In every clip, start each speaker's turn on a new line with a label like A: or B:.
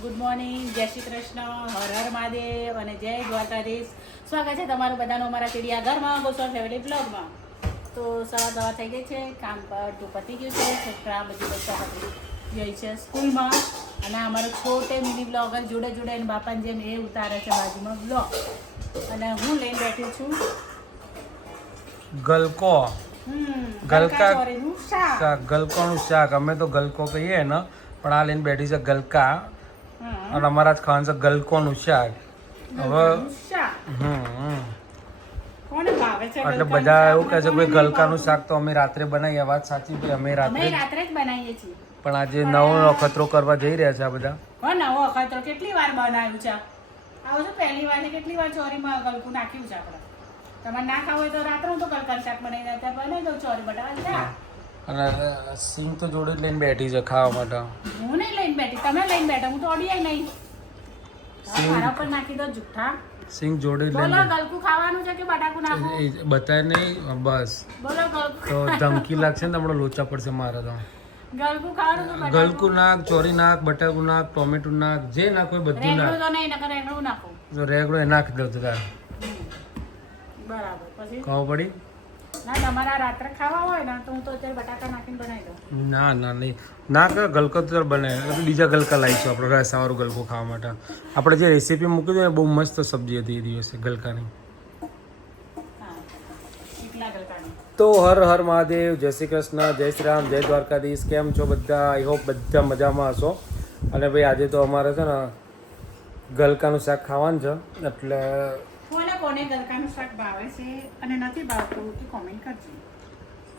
A: Good morning જય શ્રી કૃષ્ણ હર હર મહાદેવ અને જય દ્વારકાધીશ. સ્વાગત છે તમારું બધાનું અમારા ચિડિયા ઘરમાં ગોસ્વામી ફેમિલી બ્લોગમાં તો સવાર દવા થઈ ગઈ છે કામ પર તો પતી ગયું છે છોકરા બધી બધા પતી ગઈ છે સ્કૂલમાં. અને અમારો છોટે મિની બ્લોગર જોડે જોડે એને બાપાને જેમ એ ઉતારે છે બાજુમાં બ્લોગ અને હું લઈને બેઠી છું.
B: ગલકો. ગલકા ગલકોનું શાક. અમે તો ગલકો કહીએ ને પણ આ લઈને બેઠી છે ગલકા. અને અમારા જ ખાવાનું છે ગલકોનું શાક. હવે એટલે બધા એવું કહે છે કે ભાઈ ગલકાનું શાક તો અમે રાત્રે બનાવીએ વાત સાચી ભાઈ અમે રાત્રે
A: રાત્રે જ બનાવીએ છીએ.
B: પણ આજે નવો અખતરો કરવા જઈ રહ્યા છે આ બધા.
A: હા નવો અખતરો કેટલી વાર બનાવ્યું છે? આવો છો પહેલી વાર ને કેટલી વાર ચોરીમાં ગલકું નાખ્યું છે આપણે? તમારે ના ખાવું હોય તો રાત્રે હું તો ગલકાનું શાક બનાવી દઉં બનાવી દઉં ચોરી બટાકા
B: અને સિંગ તો જોડે જ લઈને બેઠી છે ખાવા માટે.
A: હું નહીં લઈને બેઠી તમે લઈને બેઠા હું તો અડીએ નહીં.
B: સિંગ-
A: મારા પર નાખી દો જુઠ્ઠા.
B: સિંગ જોડે લઈને
A: ગલકુ ખાવાનું છે કે બટાકુ નાખું?
B: એ- એ બતાય નહીં બસ.
A: બોલો ગલકુ.
B: તો ધમકી લાગશે ને તમારો લોચા પડશે મારે તો.
A: ગલકું ખાવાનું
B: ગલકું નાક ચોરી નાખ બટાકુ નાખ ટોમેટું નાક જે નાખ હોય બધું
A: નાખ.
B: રેગડો
A: તો નહીં નકર રેગડું નાખું.
B: જો રેગડો એ નાખ દો તો
A: બરાબર પછી?
B: ખબર પડી?
A: ના તમારા રાત્રે ખાવા હોય ને તો હું તો અત્યારે બટાકા નાખીને બનાવી દઉં.
B: ના ના નહીં. ના કે ગલકો તો બને એટલે બીજા ગલકા લાવીશું આપણે રસાવાળું ગલકો ખાવા માટે. આપણે જે રેસીપી મૂકી હતી ને બહુ મસ્ત સબ્જી હતી એ દિવસે ગલકાનું. તો હર હર મહાદેવ જય શ્રી કૃષ્ણ જય શ્રી રામ જય દ્વારકાધીશ. કેમ છો બધા? આઈ હોપ બધા મજામાં હશો. અને ભાઈ આજે તો અમારે છે ને ગલકાનું શાક ખાવાનું છે. એટલે
A: કોને કોને ગલકાનું શાક ભાવે છે અને નથી ભાવતું એ કોમેન્ટ કરજો.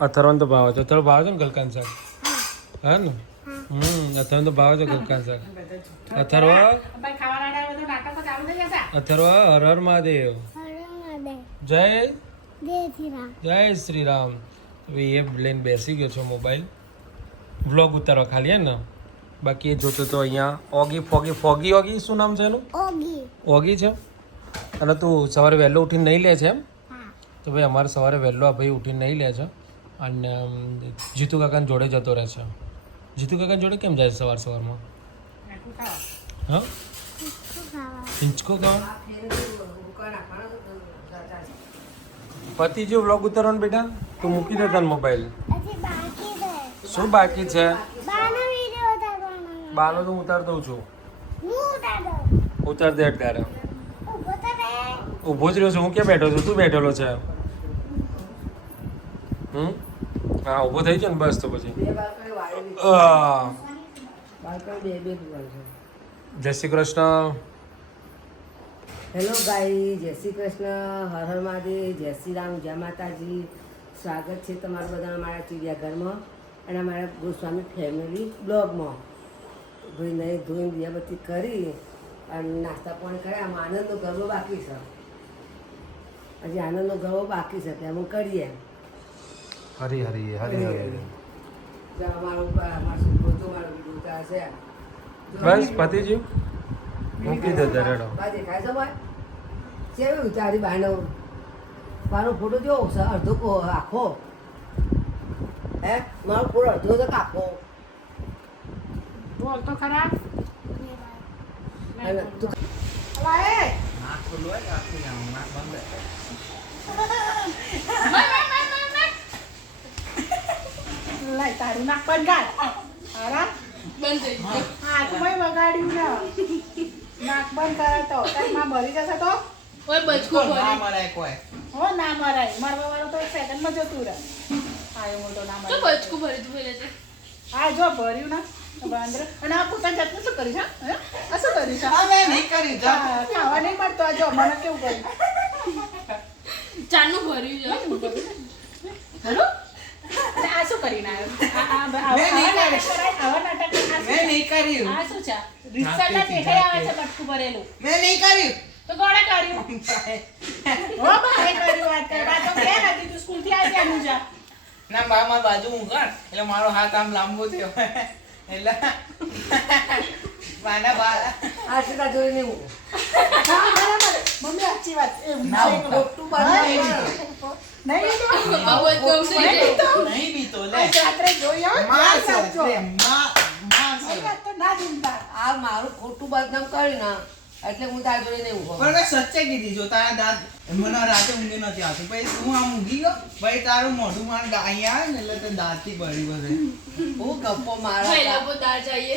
B: અથર્વન તો ભાવે છે. અથર્વ ભાવે છે ને ગલકાનું શાક? હા. ને? હમ અથર્વન તો ભાવે છે ગલકાનું શાક. અથર્વ? અથર્વ હર હર મહાદેવ. જય જય શ્રી રામ એ લઈને બેસી ગયો છો મોબાઈલ વ્લોગ ઉતારવા ખાલી હે ને? બાકી એ જોતો તો અહીંયા ઓગી ફોગી ફોગી ઓગી શું નામ છે એનું?
C: ઓગી.
B: ઓગી છે? અને તું સવારે વહેલો ઉઠીને નહીં લે છે એમ? તો ભાઈ અમારે સવારે વહેલો આ ભાઈ ઉઠીને નહીં લે છે. અને જીતુ કાકાને જોડે જતો રહે છે. જીતુ કાકાને જોડે કેમ જાય છે સવાર સવારમાં? હા? હિંચકો ખાવા? પતિ જો વ્લોગ ઉતારવાનું બેટા? તું મૂકી દે તને મોબાઈલ.
C: હજી બાકી છે.
B: શું બાકી છે?
C: બાનો વિડિયો ઉતારવાનો.
B: તો ઉતાર દઉં છું.
C: ઉતાર
B: દે અત્યારે. ઊભો જ રહ્યો છું. હું ક્યાં બેઠો છું? તું બેઠેલો છે. હમ? હા ઊભો થઈ ગયો ને બસ તો પછી. જય શ્રી કૃષ્ણ.
D: હેલો ગાઈ જય શ્રી કૃષ્ણ. હર હર મહાદેવ. જય શ્રી રામ. જય માતાજી. સ્વાગત છે તમારું બધા અમારા ચિડિયાઘરમાં અને અમારા ગોસ્વામી ફેમિલી બ્લોગમાં ભાઈ નહીં ધોઈને દિયાબત્તી કરી અને નાસ્તા પણ કર્યા. આમાં આનંદનો ગરબો બાકી છે. હજી આનંદનો ગવો બાકી છે ત્યાં કરીએ.
B: હરી હરી હરી હરી. બસ પતિજી? મૂકી દે દરેડો.
D: દેખાય છે ભાઈ કેવી ઉતારી બાનો મારો ફોટો જો અડધો કો- આખો? હે? મારો ફોટો અડધો તો કાપો
A: બોલ તો ખરા.
D: તું
A: લાય તારું નાક બંધ કર હારા હાથમાં વગાડ્યું ને નાક બંધ કરે તો. તારમાં ભરી જશે તો? હો ના મરાય. મરવા વાળું તો સેકન્ડમાં જતું રહે. આયો મોટો ના મરાય. હા જો ભર્યું ને. બંધ અને આ પોતાની જાતનું શું કરીશ હા? હે? આ શું કરીશ આ? હા, ખાવા નહીં મળતો. આ જો મને કેવું કર્યું?
E: ચાનું ભર્યું છે.
A: હેલો? આ શું કરીને આવ્યો આ- આ- આવા- આવા નાટક કરાય? આ શું છે? છે દેખાઈ આવે છે બટકું ભરેલું.
F: મેં નહીં કર્યું.
A: તો કોણે કર્યું? ઓ ભાઈ કર્યું વાત કર. આ તો કે નથી તું સ્કૂલથી આવી આનું જા.
F: ના બા મારી બાજુ હું. કર એટલે મારો હાથ આમ લાંબો થયો. એટલે માના બા
D: આ સીધા જોઈને હું
A: હા બરાબર. મમ્મી સાચી વાત એ મોટું બાંધવાનું. નહીં.
F: લે.
A: રાત્રે
F: માર
A: ધ્યાનમાં વાત તો ના ચિંતા
D: આ મારું ખોટું બદનામ કર્યું ને. એટલે હું તાર જોડે નહીં ઊભો
F: પણ મેં સચ્ચે કીધી જો તારા દાંત મને રાતે ઊંઘે નથી આવતી. પછી હું આમ ઊંઘી ગયો? પછી તારું મોઢું માર અહીંયા આવે ને એટલે તે દાંતથી બળી બધે
D: હું ગપ્પો મારા
E: લોકો જઈએ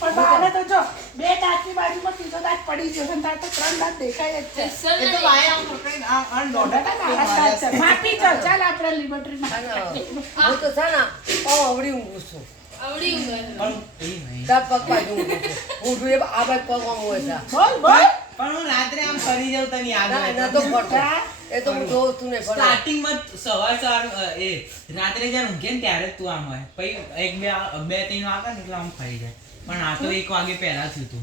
A: પણ બાને તો જો બે દાંતની બાજુમાં ત્રીજો દાંત પડી ગયો છે તાર તો ત્રણ દાંત દેખાય જ છે.
F: એ તો વાય આમ પકડીને આ આ દોઢા
A: દાંત છે. માપી ચાલ આપણે લિબર્ટરી
D: માં. હું. તો છે ને ઓ આવડી ઊંઘું છું.
E: આવડી ઊંઘે.
F: પણ
D: તાર પગ પાછું ઊંઘું છું. ઊંધું એ આ બાજુ પગ આમ હોય છે.
A: બોલ બોલ.
F: પણ હું રાત્રે આમ ફરી જાઉં તને યાદ
D: ના
F: હોય તો.
D: ફટા એ તો હું જોઉં છું ને
F: સ્ટાર્ટિંગમાં સવાર સવાર એ રાત્રે જ્યારે ઊંઘે ને ત્યારે તું આમ હોય. પછી એક બે બે ત્રણ વાગે ને એટલે આમ ફરી જાય. પણ આ તો એક વાગે પહેલા થયું તું.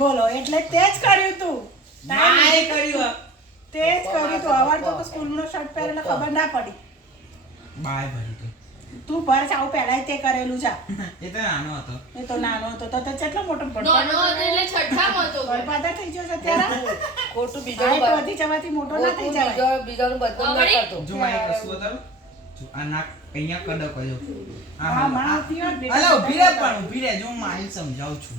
A: બોલો એટલે તે જ કર્યું તું.
F: ના એ કર્યું
A: તે જ કર્યું તું. અવાર તો સ્કૂલનો શર્ટ પહેરેલો ખબર ના પડી.
F: બાય ભરી તું.
A: તું ભર આવું પહેલા તે કરેલું છે.
F: એ તો નાનો હતો.
A: એ તો નાનો હતો તો તો કેટલો મોટો
E: નાનો હતો એટલે છઠ્ઠામાં હતો.
A: ગળપાદા થઈ ગયો છે ત્યારે
D: ખોટું બીજાનું
A: વધી જવાથી મોટો ના થઈ
D: જાય
A: બીજો
D: બીજા- બીજાનું બદનામ ના કરતો
F: જો માં એક વસ્તુ બતાવું. જો આ નાક અહીંયા કડક હોય. આ
A: હા,
F: હાલ.
A: માં આવતી હોય ને
F: ઊભી રહે પણ ઊભી રહે જો હું મારી સમજાવું છું.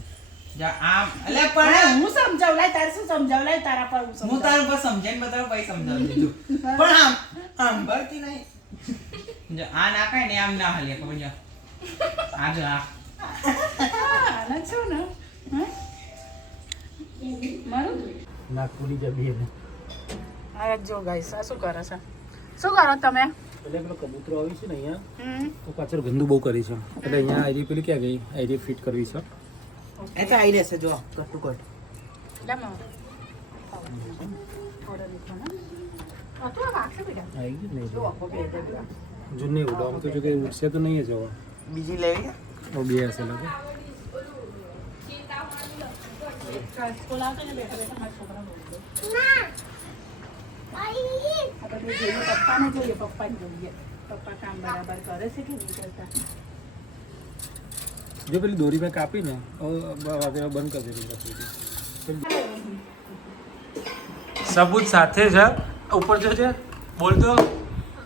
F: જા આમ અલા
A: પણ હું સમજાવ લાય તારે શું સમજાવ લાય તારા પર હું
F: હું તારા પર સમજાઈને બતાવું પછી સમજાવું છું. પણ આમ આમ ભરતી નહીં. જો આ નાખાય ને આમ ના હાલે ખબર જો આ જો આ.
A: આનંદ છો ને મારું
B: ના કુડી જ બી ને.
A: આ જો ગાઈસ આ શું કરે છે? શું કરો તમે?
B: એટલે પેલો કબૂતરો આવી છે ને અહીંયા
A: હમ.
B: તો પાછળ ગંદુ બહુ કરી છે. એટલે અહીંયા આઈડી પેલી ક્યાં ગઈ? આઈડી ફિટ કરવી છે.
F: એ તો આવી રહેશે જો કટુ કટ
A: લે માં. થોડો લીધો ને. આ તો આ બેટા.
B: આવી ગઈ ને જો નહીં ઉડો આમ તો જો કે ઉડશે તો નહીં જ હવે
F: બીજી લેવી
B: હવે બે હશે લાગે
A: ચાલ, સ્કૂલ આવતો ને બેઠા બેઠા મારા છોકરાને બોલી દો.
C: ના આઈ
A: આપણે બે જોઈએ પપ્પાને જોઈએ પપ્પાને જોઈએ પપ્પા કામ બરાબર કરે છે કે નહીં કરતા
B: જો પેલી દોરી મેં કાપી ને હવે વાગે બંધ કરી દીધી સબૂત સાથે છે ઉપર જો છે બોલતો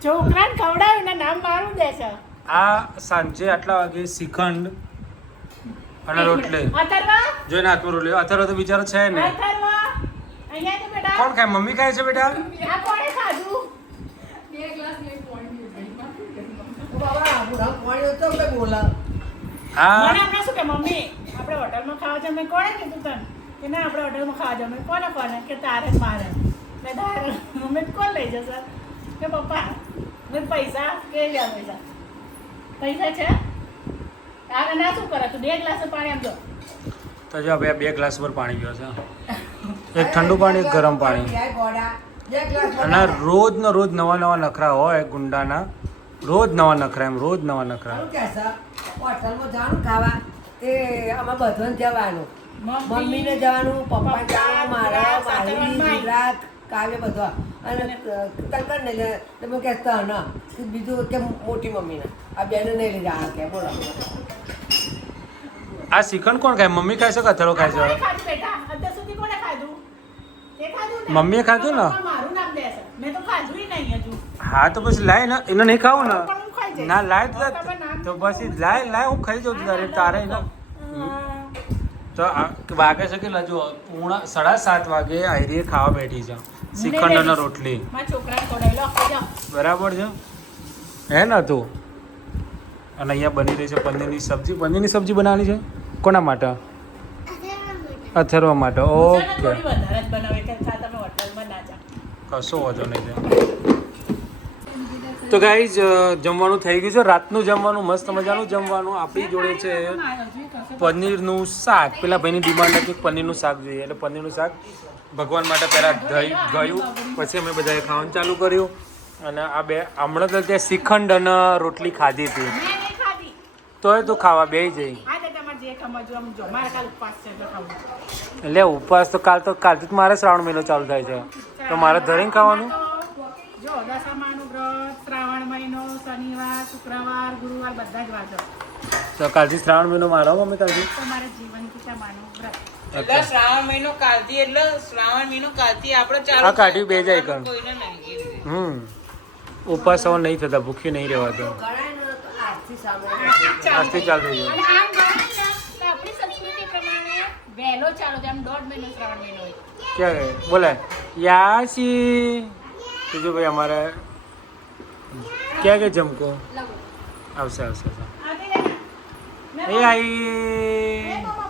A: છોકરાને ખવડાવી ને નામ મારું દે છે.
B: આ સાંજે આટલા વાગે શ્રીખંડ અને રોટલી.
A: અથર્વા?
B: જોઈને હાથમાં રોટલે. અથર્વ તો બિચારો છે ને કોણ ખાય? મમ્મી ખાય છે બેટા? હા.
A: શું કે મમ્મી આપણે હોટલમાં ખાવા જમે કોણે કીધું તને? કે ના આપણે હોટલમાં ખાવા જમે. કોને કોને? કે તારે મારે. મેં તારે. મમ્મી કોણ લઈ જશે? કે પપ્પા? મેં પૈસા કે ગયા પૈસા? પૈસા છે? આગળ ના શું કરે તું બે ગ્લાસ પાણી આપજો
B: તો જો બે બે ગ્લાસ પર પાણી પીવો છે. એક ઠંડુ પાણી એક ગરમ પાણી. અને રોજ ને રોજ નવા નવા નખરા હોય ગુંડાના. રોજ નવા નખરા એમ રોજ નવા નખરા.
D: હોટલમાં જવાનું ખાવા. તે આમાં બધું જવાનું. મમ્મીને જવાનું પપ્પા જવાનું મારા મારી ગુજરાત. કાવ્ય બધા અને તંકર ને. તમે કે તન બીજું કે મોટી મમ્મીને. આ બેને નહીં લઈ જાણ કે બોલો.
B: આ શ્રીખંડ કોણ ખાય? મમ્મી ખાય છે કે અથડો ખાય છે?
A: ને?
B: મમ્મીએ ખાધું ને? હા તો પછી લાય ને. એને નહીં ખાવું ને. ના લાય તો પછી લાય લાય હું ખાઈ જાઉં તારે તારે એને. તો વાગે છે કે લાજુ? પૂર્ણ સાડા સાત વાગે આયરીએ ખાવા બેઠી છે. શ્રીખંડ અને રોટલી. બરાબર છે? હે ને તું? અને અહીંયા બની રહી છે પનીરની સબ્જી. પનીરની સબ્જી બનાવવાની છે? કોના માટે? અથરવા માટે. ઓકે. કશો વાંધો નહીં તો ગાઈઝ જમવાનું થઈ ગયું છે. રાતનું જમવાનું મસ્ત મજાનું જમવાનું. આપણી જોડે છે પનીરનું શાક. પેલા ભાઈની ડિમાન્ડ હતી પનીરનું શાક જોઈએ. એટલે પનીરનું શાક ભગવાન માટે પહેલાં દહીં ગયું પછી અમે બધાએ ખાવાનું ચાલુ કર્યું. અને આ બે હમણાં તો ત્યાં શ્રીખંડ અને રોટલી ખાધી હતી. તોય તું ખાવા બે જઈ
A: એટલે
B: ઉપવાસ તો કાલ તો કાલથી જ મારે શ્રાવણ મહિનો ચાલુ થાય છે. તો મારે ધરીને ખાવાનું?
A: જો દશામાનું વ્રત શ્રાવણ મહિનો શનિવાર શુક્રવાર ગુરુવાર બધા જ વાંચો
B: તો કાલથી શ્રાવણ મહિનો મારો મમ્મી કાલથી?
A: તમારા જીવન કિતામાનું વ્રત
F: એટલે શ્રાવણ મહિનો કાલથી એટલે શ્રાવણ મહિનો કાલથી આપણે ચાલુ
B: આ કાઢ્યું બે જાય કણ.
F: કોઈને નહીં કીધું.
B: હમ. ઉપવાસ હવે નહીં થતા ભૂખી નહીં
D: રહેવા તો આજથી સામે
B: ચાલુ થઈ જાય ક્યારે બોલે. યાસી. બીજું ભાઈ અમારે ક્યાં કે જમકો? આવશે આવશે એ આઈ.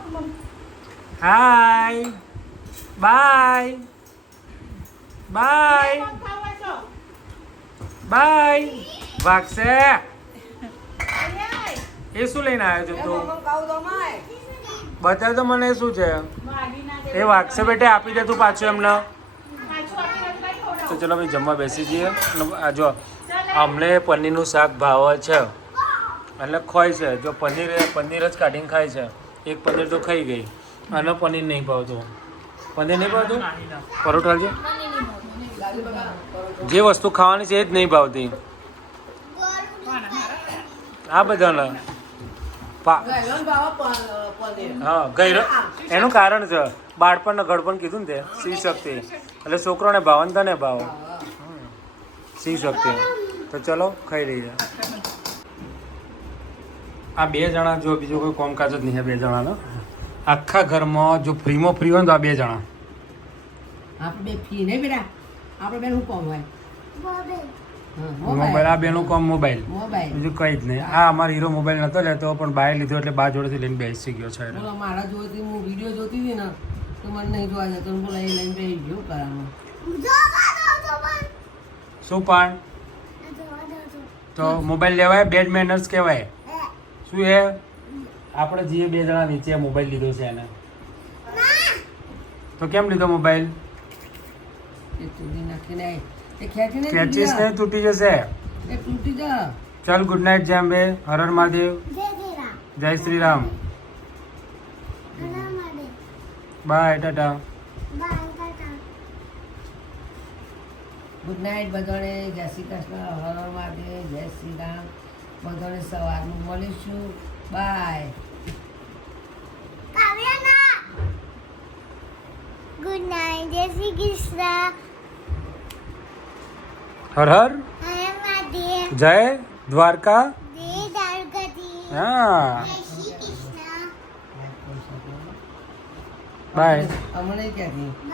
B: હાય બાય બાય બાય વાગશે એ શું લઈને આવ્યો છે તું? બતાવ તો મને શું છે? એ વાગશે બેટે આપી દે તું પાછું એમને. તો ચલો ભાઈ જમવા બેસી જઈએ. આ જો, અમને પનીરનું શાક ભાવે છે. એટલે ખોય છે. જો પનીર પનીર જ કાઢીને ખાય છે. એક પનીર તો ખાઈ ગઈ. અને પનીર નહીં ભાવતું. પનીર નહીં ભાવતું? પરોઠા છે? જે વસ્તુ ખાવાની છે એ જ નહીં ભાવતી. આ બધાને. હા ગઈરો એનું કારણ છે. બાળપણને ગળપણ કીધું ને તે. શિવ શક્તિ. એટલે છોકરોને ભાવન તને ભાવ. શિવ શક્તિ. તો ચલો, ખાઈ લઈએ. આ બે જણા, જો બીજું કોઈ કોમકાજ જ નહીં બે જણાનો. આખા ઘરમાં જો ફ્રીમાં ફ્રી હોય ને તો આ બે જણા.
D: આપણે બે ફ્રી નહીં બેટા. આપણે બેન કોમ હોય.
B: મોબાઈલ. આ બેનું કોમ મોબાઈલ.
D: મોબાઈલ.
B: બીજું કંઈ જ નહીં. આ અમારો હીરો મોબાઈલ નતો લેતો પણ બાય લીધો એટલે બા જોડેથી લઈને બેસી ગયો છે
D: મારા જોડેથી હું વીડિયો જોતી હતી ને તો મને નહીં જોવા જતો બોલા એ લઈને બેસી ગયો કરામાં.
B: શું પણ? તો મોબાઈલ લેવાય? બેડ મેનર્સ કહેવાય. શું એ આપણે જીએ બે જણા નીચે મોબાઈલ લીધો છે એને. તો કેમ લીધો મોબાઈલ ખેંચીશ ને તૂટી જશે.
D: એ તૂટી જા.
B: ચાલ ગુડ નાઇટ જેમ્બે હર હર મહાદેવ.
C: જય જય રામ
B: જય Shri Ram bye tata.
D: Good night બધાને. જય શ્રી કૃષ્ણ. હર હર મહાદેવ. જય શ્રી રામ બધાને સવારનું મળીશું. બાય
C: ગુડ જય શ્રી કૃષ્ણ.
B: હર હર. જય દ્વારકા. હા. બાય.
D: ક્યાંથી?